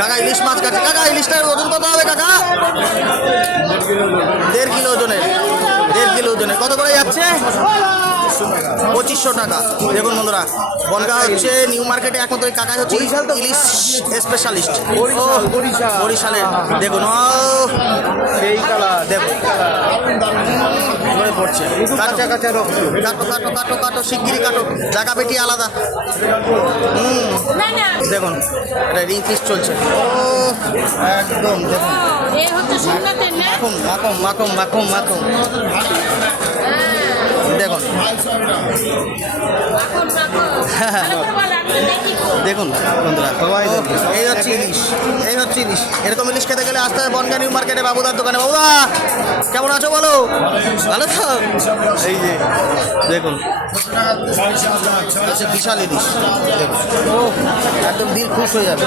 কাকা ইলিশ মাছ কাটছে। কাকা ইলিশটার ওজন কত হবে কাকা? 1.5 কিলো ওজনের। 1.5 কিলো ওজনের কত করে যাচ্ছে? 2500 টাকা। দেখুন বন্ধুরা, বনগাঁ হচ্ছে নিউ মার্কেটে একমাত্র এই কাকা হচ্ছে ইলিশ স্পেশালিস্ট। বরিশালের দেখুন, ও সেই কালার দেখুন পড়ছে। কাঁচা কাঁচা রক্ত। কাটো কাটো কাটো কাটো, শিগগিরি কাটো, জায়গা পেটি আলাদা। দেখুন এটা রিং ফিস চলছে। ও একদম দেখুন, মাখুম মাখুম মাখুম মাখুম মাখুম। দেখুন দেখুন বন্ধুরা, এই হচ্ছে ইলিশ, এই হচ্ছে ইলিশ। এরকম ইলিশ খেতে গেলে আসতে হবে বনগাঁ নিউ মার্কেটে বাবুদার দোকানে। বাবুদা কেমন আছো বলো? ভালো তো? এই যে দেখুন বিশাল ইলিশ, দেখুন ও একদম দিল খুশ হয়ে যাবে।